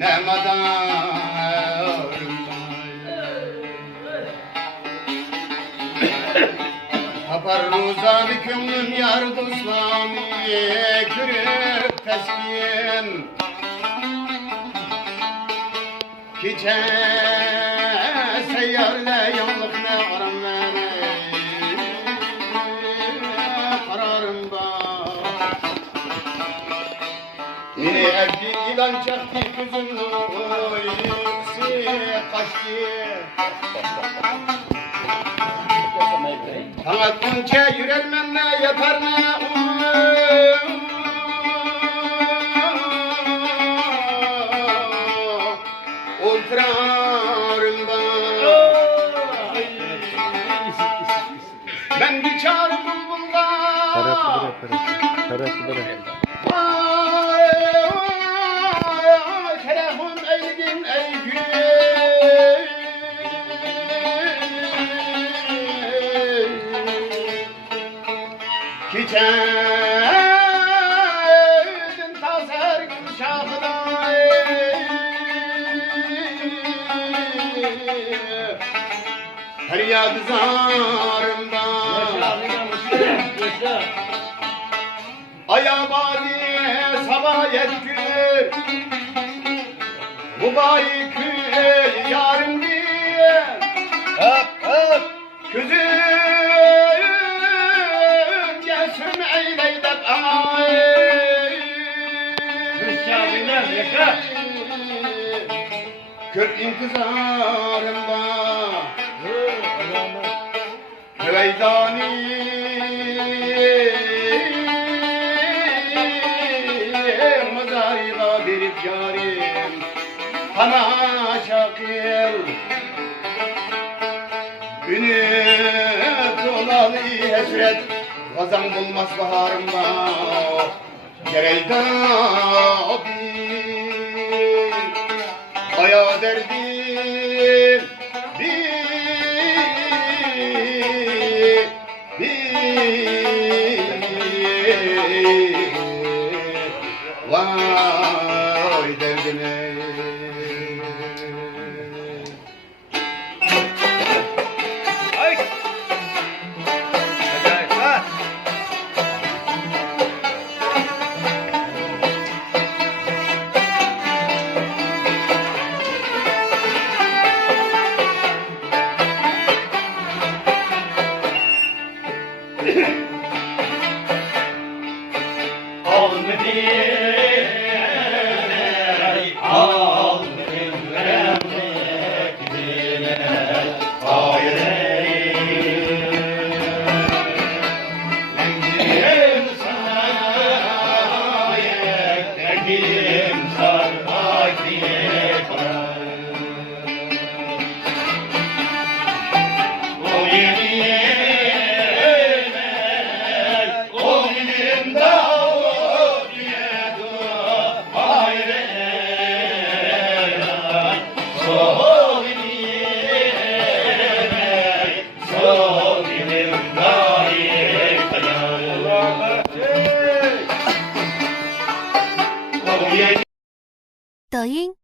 ne madarım Tapar ruzanı kümlüm yar dostami kürüp teskiyen Kiçe seyyarle yanlık ne aram kararım bak Yine evli ilan çaktı kızım uyusi kaçtı Kanat kunçe yürer menle yatar ne Ultrarım ben bir çağrı bulbulda Şerefim eydin ey gün Kiçerdin tazer gülşahıda Feryat zarımda Ayabadi sabah yetkir Mübarek yarım diye Küzüm cesüm eyleydep Kırk intizarımda Heveydani Mızarıda verip yarim Kana şakir Ünüp dolalı esret Gazan bulmaz baharımda Gereyda bir Aya derdim Vay derdine抖音。